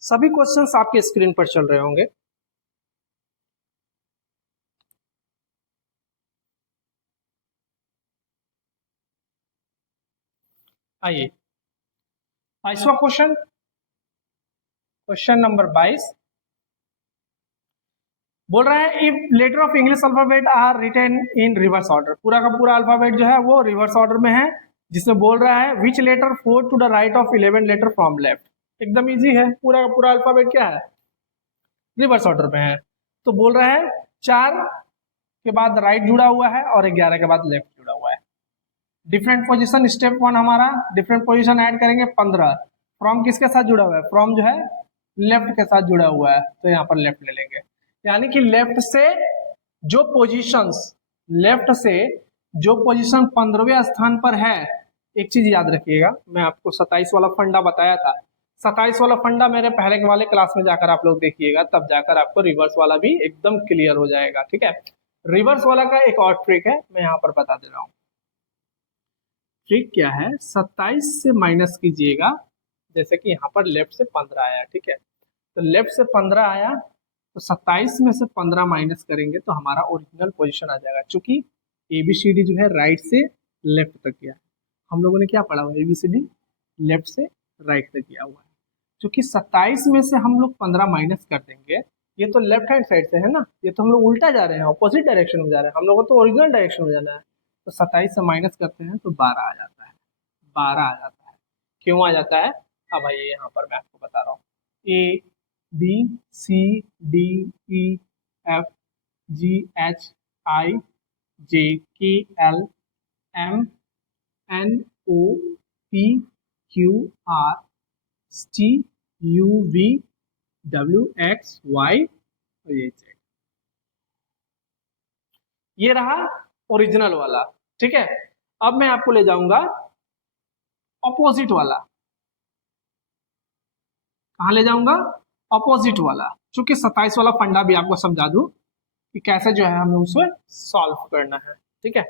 सभी क्वेश्चंस आपके स्क्रीन पर चल रहे होंगे। आइए 22वां क्वेश्चन, क्वेश्चन नंबर 22 बोल रहा है if letter of English alphabet are written in reverse order. पूरा का पूरा अल्फाबेट जो है वो रिवर्स ऑर्डर में है, जिसमें बोल रहा है which letter four to the right of 11 letter from left. एकदम इजी है, पूरा का पूरा अल्फाबेट क्या है, रिवर्स ऑर्डर में है। तो बोल रहा है 4 के बाद राइट जुड़ा हुआ है और 11 के बाद लेफ्ट जुड़ा हुआ है। डिफरेंट पोजीशन स्टेप 1 हमारा, डिफरेंट पोजीशन ऐड करेंगे 15। फ्रॉम किसके साथ जुड़ा हुआ है, फ्रॉम जो है लेफ्ट के साथ जुड़ा हुआ है, तो यहाँ पर लेफ्ट ले लेंगे। यानी कि लेफ्ट से जो पोजीशंस, लेफ्ट से जो पोजीशन 15वें स्थान पर है, एक चीज याद रखिएगा, मैं आपको 27 वाला फंडा बताया था। 27 वाला फंडा मेरे पहले वाले क्लास में जाकर आप लोग देखिएगा, तब जाकर आपको रिवर्स वाला भी एकदम क्लियर हो जाएगा। ठीक है, रिवर्स वाला का एक और ट्रिक है, मैं यहाँ पर बता दे रहा हूँ। ट्रिक क्या है, 27 से माइनस कीजिएगा, जैसे कि यहाँ पर लेफ्ट से 15 आया। ठीक है, तो लेफ्ट से 15 आया, तो 27 में से 15 माइनस करेंगे तो हमारा ओरिजिनल पोजीशन आ जाएगा। चूंकि ABCD जो है राइट से लेफ्ट तक गया है, हम लोगों ने क्या पढ़ा हुआ है, ABCD लेफ्ट से राइट तक गया हुआ है। चूंकि 27 में से हम लोग 15 माइनस कर देंगे, ये तो लेफ्ट हैंड साइड से है ना, ये तो हम लोग उल्टा जा रहे हैं, अपोजिट डायरेक्शन में जा रहे हैं, हम लोगों को तो ओरिजिनल डायरेक्शन में जाना है। तो 27 से माइनस करते हैं तो 12 आ जाता है, 12 आ जाता है। क्यों आ जाता है, अब आइए यहाँ पर मैं आपको बता रहा हूँ। ABCDEFGHIJKLMNOPQRSTUVWXY, ये रहा ओरिजिनल वाला। ठीक है, अब मैं आपको ले जाऊंगा ऑपोजिट वाला। कहाँ ले जाऊंगा, ऑपोजिट वाला। चूंकि 27 वाला फंडा भी आपको समझा दूं कि कैसे जो है हमें उसे सॉल्व करना है। ठीक है,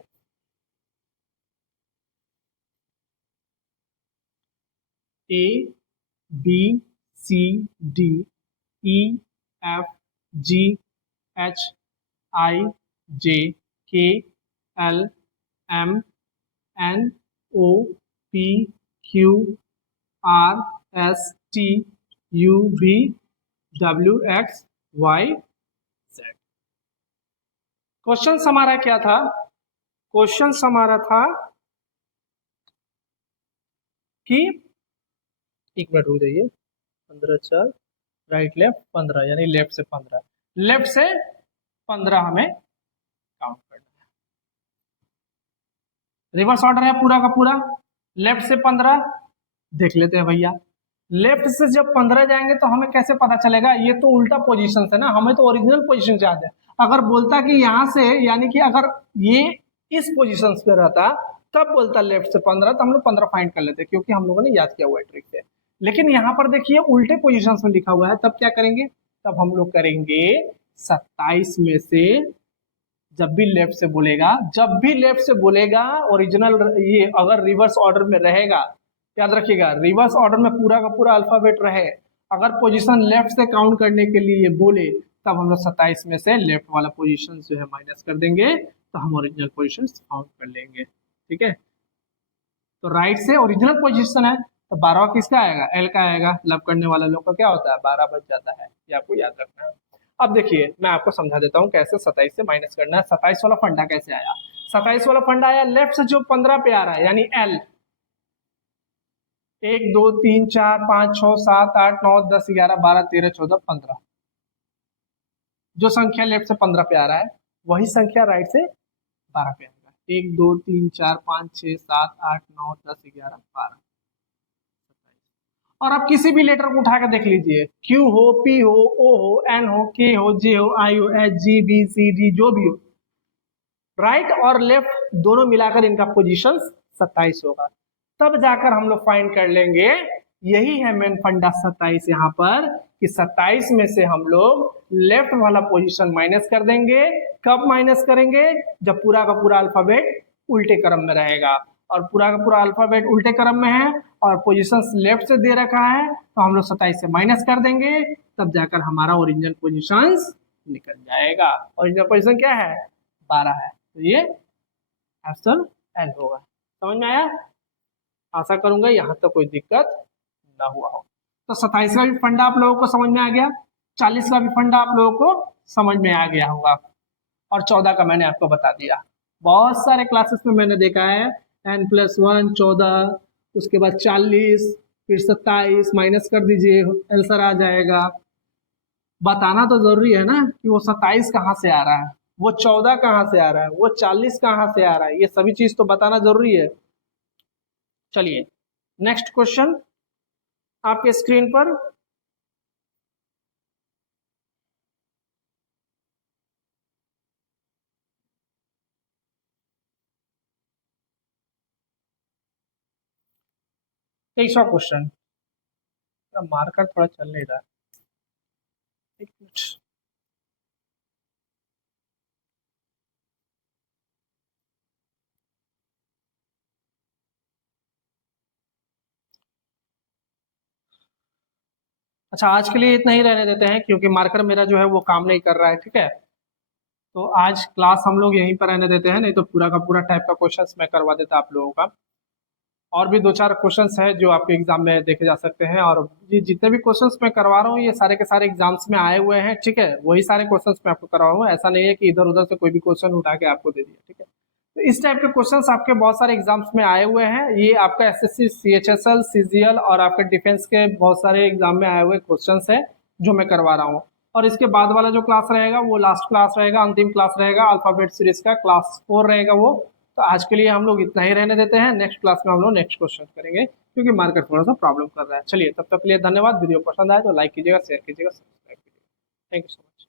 ABCDEFGHIJKLMNOPQRSTUVWXYZ। क्वेश्चन हमारा क्या था, क्वेश्चन हमारा था कि, एक मिनट रुक जाइए, 15 4 राइट लेफ्ट 15, यानी लेफ्ट से 15, लेफ्ट से 15 हमें काउंट करना है। रिवर्स ऑर्डर है पूरा का पूरा, लेफ्ट से 15 देख लेते हैं भैया। लेफ्ट से जब 15 जाएंगे तो हमें कैसे पता चलेगा, ये तो उल्टा पोजीशन है ना, हमें तो ओरिजिनल पोजीशन से याद है। अगर बोलता कि यहाँ से, यानी कि अगर ये इस पोजीशन पे रहता तब बोलता लेफ्ट से 15, तो हम लोग 15 फाइंड कर लेते, क्योंकि हम लोगों ने याद किया हुआ है ट्रिक से। लेकिन यहाँ पर देखिए उल्टे पोजीशन में लिखा हुआ है, तब क्या करेंगे, तब हम लोग करेंगे 27 में से, जब भी लेफ्ट से बोलेगा, जब भी लेफ्ट से बोलेगा ओरिजिनल, ये अगर रिवर्स ऑर्डर में रहेगा, याद रखिएगा रिवर्स ऑर्डर में पूरा का पूरा अल्फाबेट रहे, अगर पोजीशन लेफ्ट से काउंट करने के लिए बोले, तब हम लोग 27 में से लेफ्ट वाला पोजीशन जो है माइनस कर देंगे, तो हम ओरिजिनल पोजीशन काउंट कर लेंगे। ठीक है, तो राइट से ओरिजिनल पोजीशन है, तो 12 किसका आएगा, एल का आएगा। लब करने वाला लोग का क्या होता है, 12 बच जाता है, ये आपको याद रखना है। अब देखिए मैं आपको समझा देता हूँ कैसे 27 से माइनस करना है। 27 वाला फंडा कैसे आया, 27 वाला फंडा आया लेफ्ट से जो 15 पे आ रहा है, यानी एल, 1 2 3 4 5 6 7 8 9 10 11 12 13 14 15, जो संख्या लेफ्ट से 15 पे आ रहा है वही संख्या राइट से 12 पे आएगा। 1 2 3 4 5 6 7 8 9 10 11 12। और आप किसी भी लेटर को उठा के देख लीजिए, क्यू हो, पी हो, ओ हो, एन हो, के हो, जे हो, आई हो, एच, जी, बी, सी, डी, जो भी हो, राइट और लेफ्ट दोनों मिलाकर इनका पोजीशन 27 होगा। तब जाकर हम लोग फाइंड कर लेंगे, यही है मेन फंडा 27 यहाँ पर, कि 27 में से हम लोग लेफ्ट वाला पोजीशन माइनस कर देंगे। कब माइनस करेंगे? जब पूरा का पूरा अल्फाबेट उल्टे क्रम में रहेगा, और पूरा का पूरा अल्फाबेट उल्टे क्रम में है और पोजीशन लेफ्ट से दे रखा है, तो हम लोग 27 से माइनस कर देंगे, तब जाकर हमारा ओरिजिनल पोजीशन निकल जाएगा। ओरिजिनल पोजीशन क्या है? 12 है, तो ये ऑप्शन एल होगा। समझ में आया? आशा करूंगा यहाँ तक कोई दिक्कत ना हुआ हो। तो 27 का भी फंडा आप लोगों को समझ में आ गया, 40 का भी फंडा आप लोगों को समझ में आ गया होगा, और 14 का मैंने आपको बता दिया। बहुत सारे क्लासेस में मैंने देखा है n+1 14, उसके बाद 40, फिर 27 माइनस कर दीजिए, आंसर आ जाएगा। बताना तो जरूरी है ना कि वो 27 कहाँ से आ रहा है, वो 14 कहाँ से आ रहा है, वो 40 कहाँ से आ रहा है, ये सभी चीज तो बताना जरूरी है। चलिए नेक्स्ट क्वेश्चन आपके स्क्रीन पर। तेईसवा क्वेश्चन, मार्कर थोड़ा चल नहीं रहा है, एक मिनट। अच्छा, आज के लिए इतना ही रहने देते हैं, क्योंकि मार्कर मेरा जो है वो काम नहीं कर रहा है, ठीक है। तो आज क्लास हम लोग यहीं पर रहने देते हैं, नहीं तो पूरा का पूरा टाइप का क्वेश्चंस मैं करवा देता आप लोगों का। और भी 2 4 क्वेश्चंस हैं जो आपके एग्जाम में देखे जा सकते हैं, और ये जितने भी क्वेश्चंस मैं करवा रहा हूँ ये सारे के सारे एग्जाम्स में आए हुए हैं, ठीक है। वही सारे क्वेश्चंस मैं आपको करवा रहा हूँ, ऐसा नहीं है कि इधर उधर से कोई भी क्वेश्चन उठा के आपको दे दिया, ठीक है। तो इस टाइप के क्वेश्चंस आपके बहुत सारे एग्जाम्स में आए हुए हैं। ये आपका एसएससी, सीएचएसएल, सीजीएल और आपके डिफेंस के बहुत सारे एग्जाम में आए हुए क्वेश्चंस हैं जो मैं करवा रहा हूँ। और इसके बाद वाला जो क्लास रहेगा वो लास्ट क्लास रहेगा, अंतिम क्लास रहेगा, अल्फाबेट सीरीज का क्लास 4 रहेगा वो। तो आज के लिए हम लोग इतना ही रहने देते हैं, नेक्स्ट क्लास में हम लोग नेक्स्ट क्वेश्चन करेंगे, क्योंकि मार्केट थोड़ा सा प्रॉब्लम कर रहा है। चलिए तब तक के लिए धन्यवाद। वीडियो पसंद आए तो लाइक कीजिएगा, शेयर कीजिएगा, सब्सक्राइब कीजिएगा। Thank you so much.